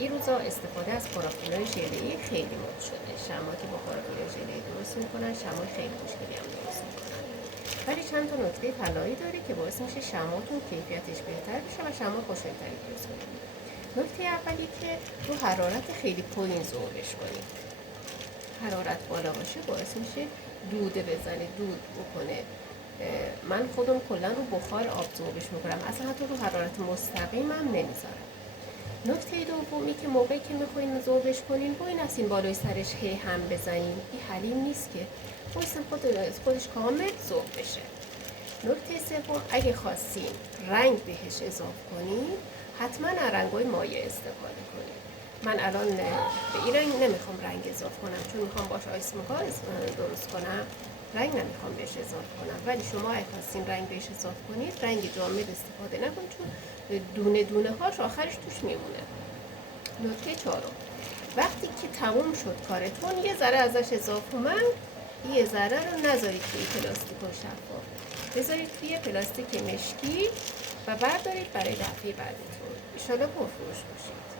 این روزا استفاده از پارافینای ژله‌ای خیلی مد شده. شمعی که با پارافین ژله‌ای درست میکنن شمعای خیلی خوشگلی هم درست میکنن. ولی چند تا نکته طلایی داره که باعث میشه شمعاتون کیفیتش بهتر بشه و شمع خوشگل‌تری درست کنید. نکته اولی که رو حرارت خیلی پایین ذوبش کنید. حرارت بالا باشه باعث میشه دوده بزنه، دود بکنه. من خودم کلا رو بخار آب ذوبش میکنم، اصلا حتی رو حرارت مستقیم هم نمیذارم. نکته دومی که موقعی که میخواین ذوبش کنین وای نسین بالای سرش هی هم بزنین، این حلیم نیست که وایسن خودش کامل ذوب بشه. نکته سوم اگه خواستین رنگ بهش اضافه کنین حتما از رنگ‌های مایع استفاده کنین. من الان به این رنگ نمیخوام رنگ اضافه کنم چون میخوام باش آیس موکا درست کنم، رنگ نمیخوام بهش اضافه کنم. ولی شما اگه خواستین رنگ بهش اضافه کنید رنگ جامد استفاده نکنید چون دونه دونه هاش آخرش توش میمونه. نکته چهارم وقتی که تموم شد کارتون یه ذره ازش اضافه اومد، یه ذره رو نذارید توی پلاستیک شفاف، بذارید توی پلاستیک مشکی و بردارید برای دفعه بعدیتون. ان شاءالله پرفروش باشید.